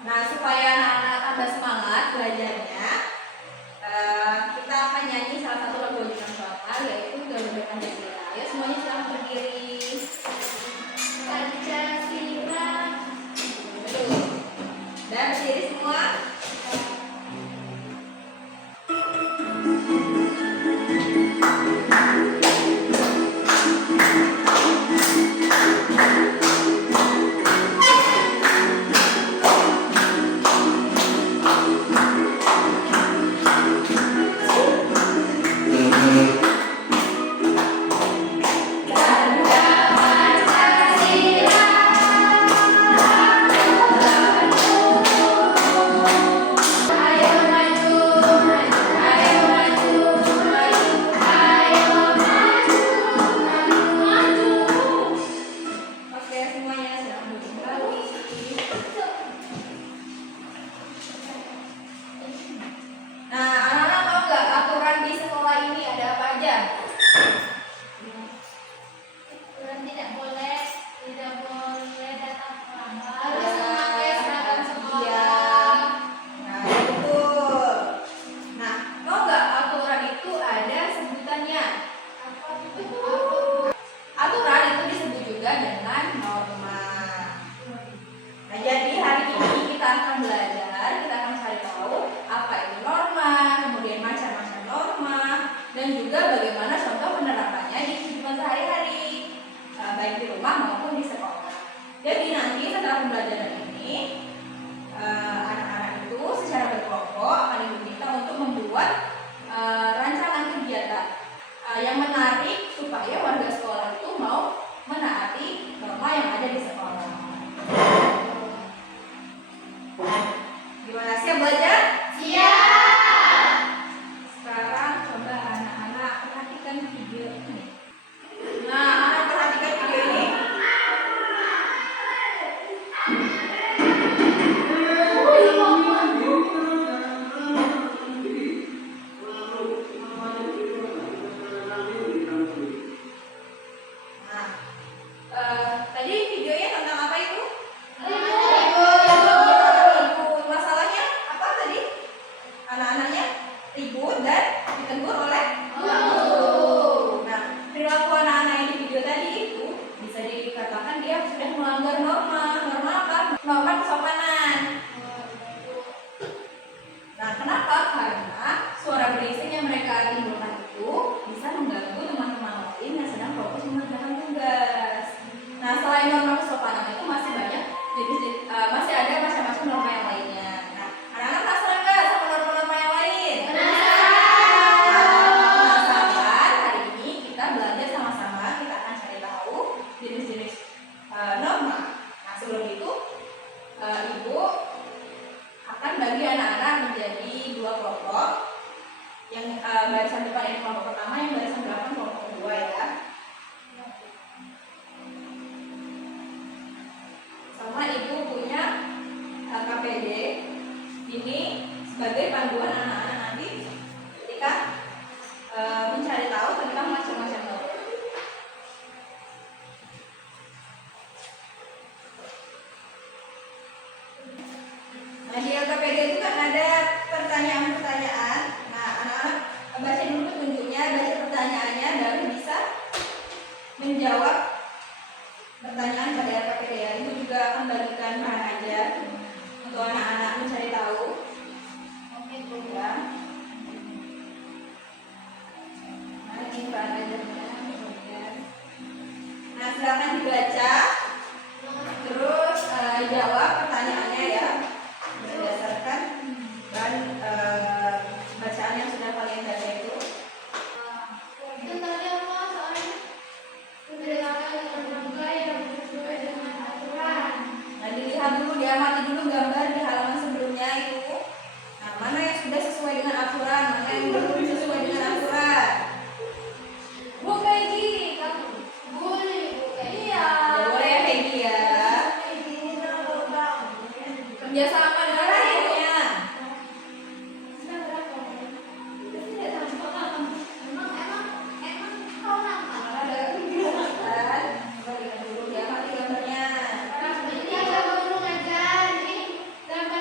Nah, supaya anak-anak tambah semangat belajarnya, kita akan nyanyi salah satu lagu wajib nasional, yaitu Garuda Pancasila. Ayo semuanya silahkan berdiri. Pancasila. Betul. Dan berdiri semua. Baik di rumah maupun di sekolah. Jadi nanti setelah pembelajaran ini, anak-anak itu secara berkelompok akan diminta untuk membuat rancangan kegiatan yang menarik supaya warga sekolah itu mau menaati norma yang ada di sekolah. Gimana, siap belajar? Siap. Sekarang coba anak-anak perhatikan video ini. Nah, perhatikan video ini. Nah, tadi videonya tentang apa itu? Ribut. Masalahnya apa tadi? Anak-anaknya ribut dan ditegur oleh guru. Nah, perilaku anak-anak yang di video tadi itu bisa dikatakan dia sudah melanggar norma. Norma apa? Norma kesopanan. Nah, kenapa? Karena suara berisik yang mereka timbulkan itu bisa mengganggu teman-teman lain yang sedang fokus mengerjakan tugas. Nah, selain norma kesopanan itu masih banyak masih ada macam-macam norma yang lainnya. Nah, anak-anak penasaran nggak sama norma-norma yang lain? Penasaran? Hari ini kita belajar sama-sama. Kita akan cari tahu jenis-jenis norma. Nah, sebelum itu Ibu akan bagi anak-anak menjadi dua kelompok. Yang barisan depan ini kelompok pertama, yang barisan belakang kelompok kedua ya. Sama Ibu punya KPD ini sebagai panduan anak-anak nanti ketika mencari tahu tentang macam-macam norma. Nah, di LKPD itu kan ada pertanyaan-pertanyaan. Nah, anak-anak baca dulu petunjuknya, baca pertanyaannya, baru bisa menjawab pertanyaan pada LKPD ya. Ibu juga akan bagikan bahan ajar untuk anak-anak mencari tahu. Oke, Bu ya. Nah, ini bahan ajarnya. Nah, silakan dibaca. Terus jawab pertanyaannya ya. Berdasarkan bahan bacaan yang sudah kalian baca itu. Itu tadi apa soalnya? Perilaku lembaga yang sesuai dengan aturan. Nah, dilihat dulu, diamati dulu gambar di halaman sebelumnya itu. Nah, mana yang sudah sesuai dengan aturan, mana yang belum sesuai dengan aturan. Bu Peggy, kamu Boleh, Bu. iya, boleh ya Peggy ya. Kerjasama dengan lainnya. Emang kau nampak? Ada kegiatan, coba lihat dulu diamati gambarnya. Ini aku guru ngajar. Ini gambar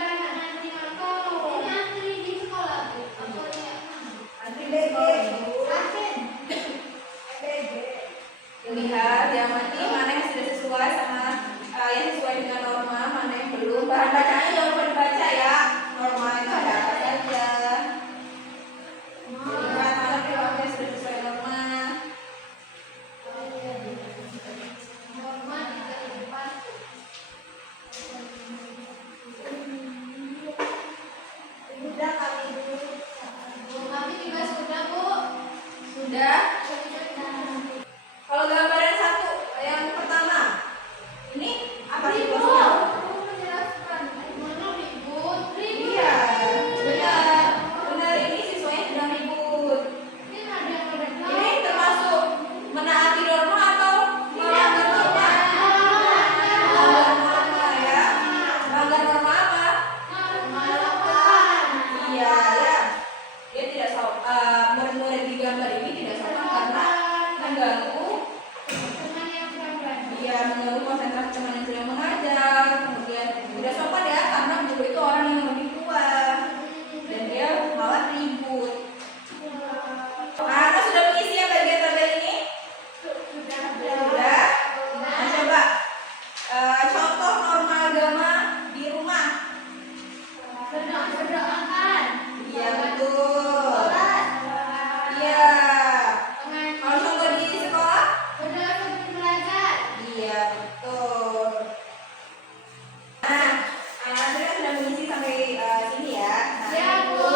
sampai sini ya. Nah, Ya, Bu.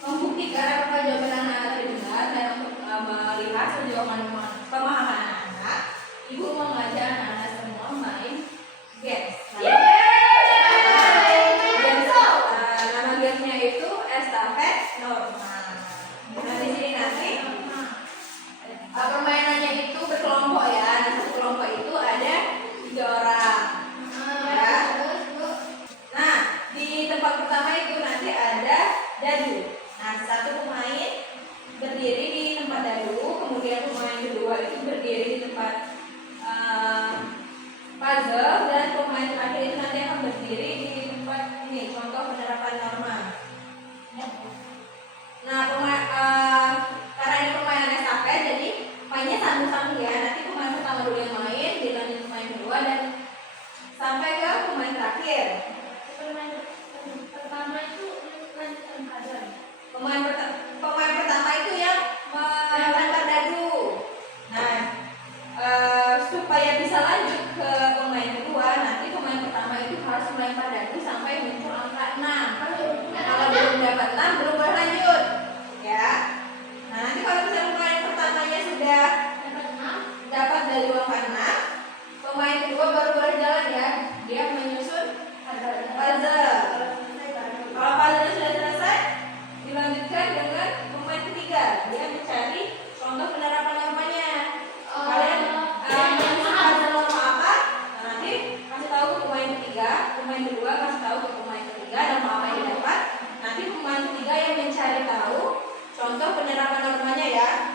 itu membuktikan apakah jawaban anak tadi benar dan untuk melihat sejauh mana pemahaman anak-anak, ibu mau mengajak anak-anak semua main games. Nama gamesnya itu estafet norma. Nah di sini nanti permainannya itu berkelompok ya. Nah satu kelompok itu ada 3 orang. Ya. Nah di tempat pertama itu nanti ada dadu. Nah satu pemain berdiri di tempat dadu, kemudian pemain kedua itu berdiri di tempat puzzle, dan pemain terakhir itu nanti akan berdiri di tempat ini contoh penerapan norma. Nah karena ini permainan estafet, jadi mainnya sambung-sambung ya. Nanti pemain pertama dulu yang main, dilanjut pemain kedua, dan sampai ke pemain terakhir. Pertama itu lanjutan puzzle. Pemain pertama itu yang melempar dadu. Nah, supaya bisa lanjut ke pemain kedua, nanti pemain pertama itu harus melempar dadu sampai muncul angka 6. Nah, kalau belum dapat 6, belum boleh lanjut. Ya. Nah, nanti kalau misalnya pemain pertamanya sudah dapat dari angka 6, pemain kedua baru boleh jalan ya. Dia menyusun puzzle. Kalau puzzle sudah selesai, dilanjutkan dengan pemain ketiga. Dia mencari contoh penerapan normanya. Kalian menyusun puzzle norma apa? Nah, nanti kasih tahu ke pemain ketiga, pemain kedua kasih tahu ke pemain ketiga norma apa yang didapat. Nanti pemain ketiga yang mencari tahu contoh penerapan normanya ya.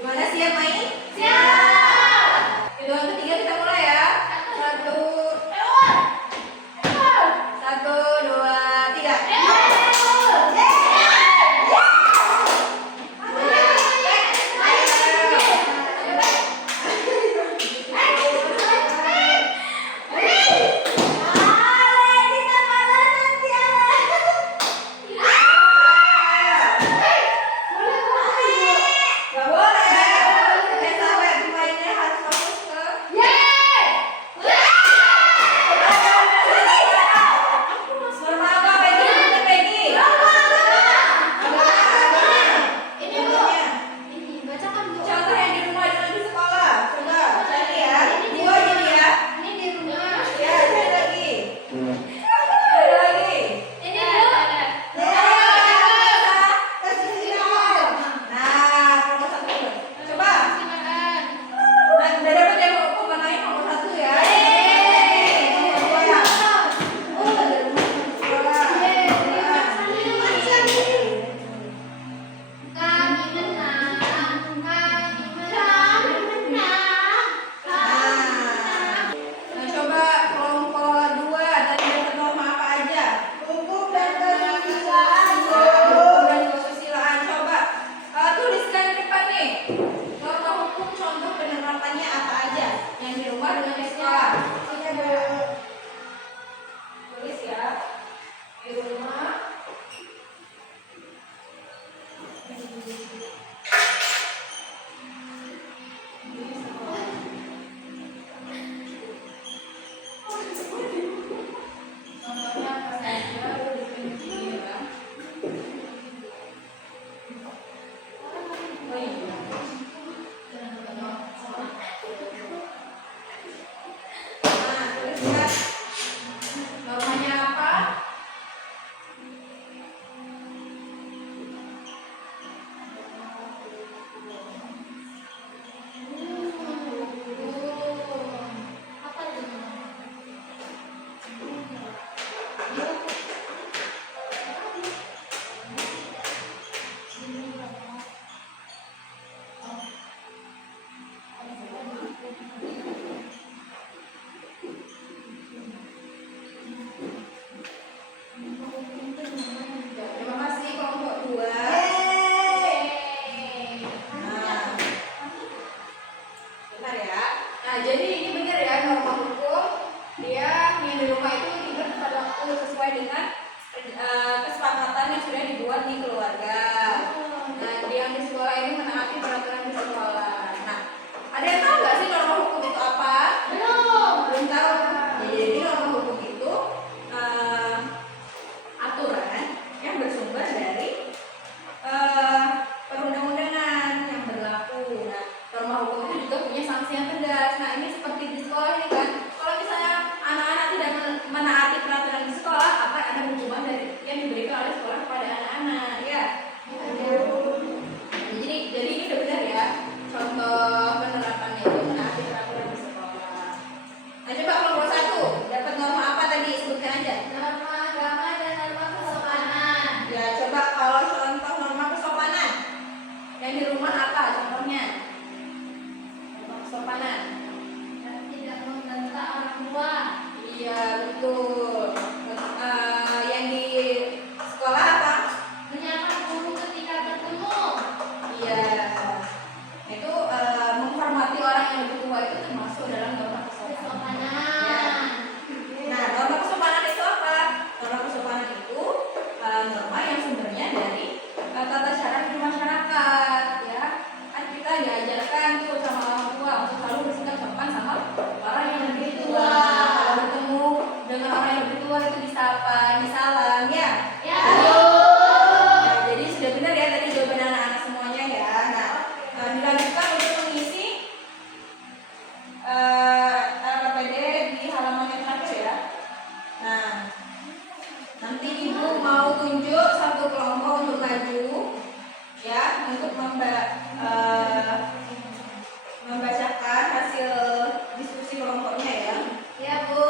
Gimana, siap main? Siap. Hitungan ketiga kita mulai ya. 1, 2, 3. Gak boleh. Sampai pemainnya harus fokus ke norma apa, Peggy? Bener, Peggy. Ini Bu. Contohnya. Ini bacakan Bu. Contoh yang di rumah dan di sekolah. Coba cari ya. 2 jadi ya. Ini di rumah. Ya, cari lagi. Cari lagi. Ini Bu. Nah, nomor 1. Coba. Silakan. Nah, udah dapat ya pemenangnya nomor 1 ya. Nomor 2 ya. Kami menang. Nah, coba kelompok 2 tadi dapat norma apa aja? Hukum dan kesusilaan. Hukum dan kesusilaan. Coba tuliskan di depan nih. Norma hukum contoh penerapannya apa aja? Yang di rumah dengan di sekolah. Tulis ya. Di rumah. Di sekolah. Contohnya apa saja? Tuliskan di sini ya. Oh iya. Nah, tuliskan normanya apa? Apa itu? Terima kasih kelompok 2. Nah, bentar ya. Nah, jadi ini benar ya norma hukum. Dia yang di rumah itu tidur tepat waktu sesuai dengan kesepakatan yang sudah dibuat di keluarga. Nah, yang di sekolah ini menaati peraturan di sekolah. Nah, ada yang tahu nggak sih norma hukum itu apa? Belum. betul. Yang di sekolah apa? Menyapa guru ketika bertemu. Iya. Itu menghormati orang yang lebih tua itu termasuk dalam norma kesopanan. Kesopanan. Nah, norma kesopanan itu apa? Norma kesopanan itu norma yang sumbernya dari tata cara hidup masyarakat, ya. Kan kita diajarkan tuh sama orang tua untuk selalu bersikap sopan sama orang yang lebih tua. Kalau bertemu dengan orang yang lebih tua itu disapa, disalam, ya. Ya. Nah, jadi sudah benar ya tadi jawaban anak-anak semuanya ya. Nah, dilanjutkan untuk mengisi LKPD di halaman yang terakhir ya. Nah, nanti ibu mau tunjuk satu kelompok untuk maju, ya, untuk membacakan hasil diskusi kelompoknya ya. Ya, Bu.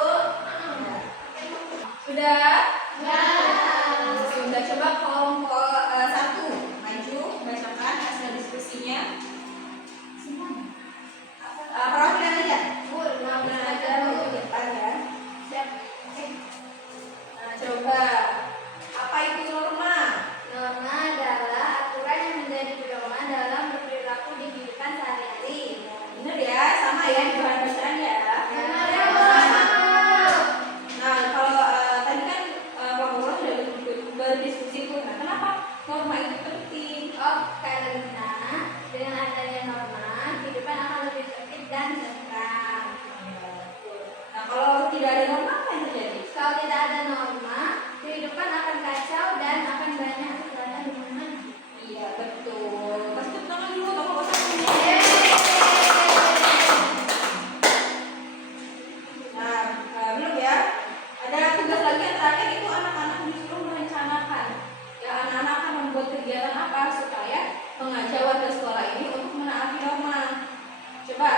Nah, sudah? Ya. Sudah, coba kelompok satu maju bacakan hasil diskusinya. Perwakilan aja. Perwakilan aja maju ke depan ya. Siap. Nah, coba apa itu norma? Norma adalah aturan yang menjadi pedoman dalam berperilaku di kehidupan sehari-hari. Bener ya, sama ya di bahan bacaan ya. Benar ya, Bu. Nah, kalau tadi kan kelompok sudah berdiskusi tuh. Nah, kenapa norma itu penting? Oh, karena dengan adanya norma, kehidupan akan lebih tertib dan tentram. Nah, kalau tidak ada norma apa yang terjadi? Kalau tidak ada norma, kehidupan akan kacau dan akan banyak kesalahan di mana-mana. Iya, betul. Kasih tepuk tangan dulu, kamu gak usah punya. Nah, belum ya. Ada tugas lagi yang terakhir itu anak-anak disuruh merencanakan. Ya, anak-anak akan membuat kegiatan apa supaya mengajak warga sekolah ini untuk menaati norma. Coba,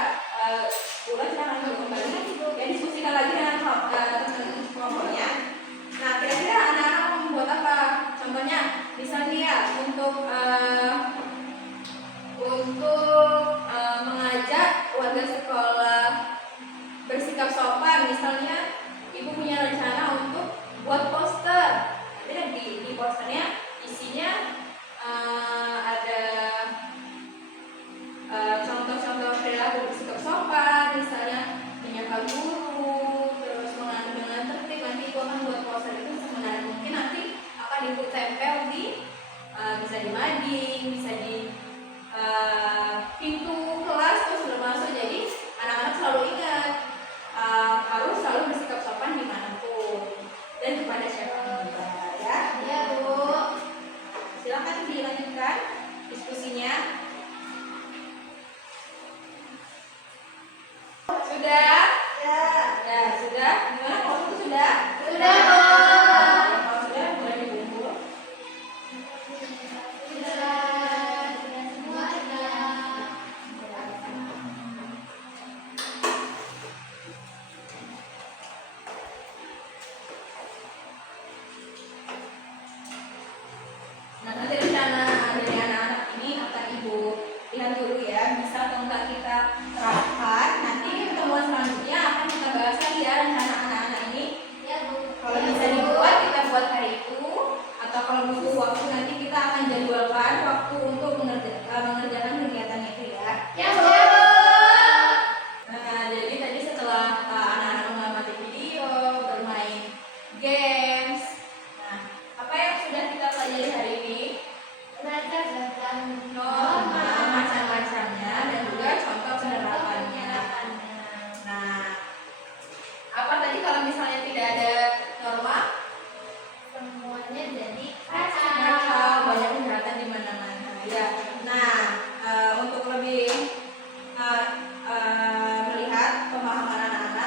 ulang silakan kembali. Ya, diskusikan lagi dengan teman kelompoknya. Nah, kira-kira anak-anak mau membuat apa? Contohnya, misalnya ya, untuk mengajak warga sekolah bersikap sopan, misalnya ibu punya rencana untuk buat poster. Nanti di posternya isinya ada contoh-contoh perilaku bersikap sopan, misalnya menyapa guru, terus mengatur dengan tertib. Nanti ibu akan buat poster itu semenarik mungkin, nanti akan ibu tempel di bisa di mading, bisa di pintu kelas tuh sebelum masuk. Jadi anak-anak selalu ingat harus selalu bersikap sopan dimanapun dan kepada siapapun juga ya. Ya, Bu. Silakan dilanjutkan diskusinya. Sudah? Ya, sudah. Gimana kalau itu sudah? Sudah, Bu. Kalau sudah boleh dikumpul. Sudah semua sudah. Nah, nanti rencana dari anak-anak ini akan ibu lihat dulu ya, bisa atau enggak kita terapkan. Nanti pertemuan selanjutnya akan kita bahas lagi ya rencana anak-anak ini. Ya, Bu. Kalau bisa dibuat, kita buat hari itu. Atau kalau butuh waktu, nanti kita akan jadwalkan waktu untuk mengerjakan kegiatan itu ya. Ya, Bu. Nah, jadi tadi setelah anak-anak mengamati video, bermain games. Nah, apa yang sudah kita pelajari hari ini? Belajar tentang Norma, macam-macamnya, dan juga contoh penerapannya. penerapannya. Nah, apa tadi kalau misalnya tidak ada norma? Semuanya jadi Kacau, kacau. banyak kejahatan di mana-mana. Ya. Nah, untuk lebih melihat pemahaman anak-anak,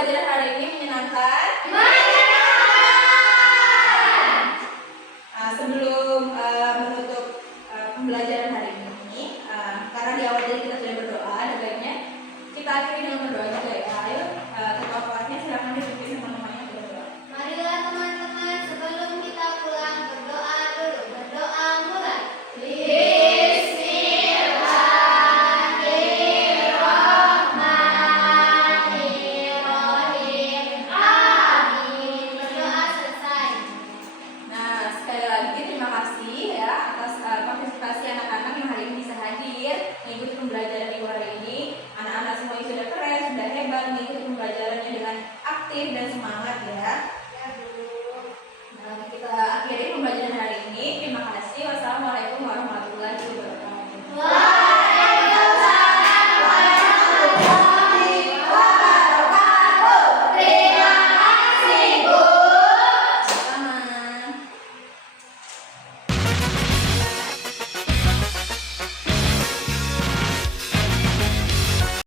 pembelajaran hari ini menyenangkan? Nah, sebelum menutup pembelajaran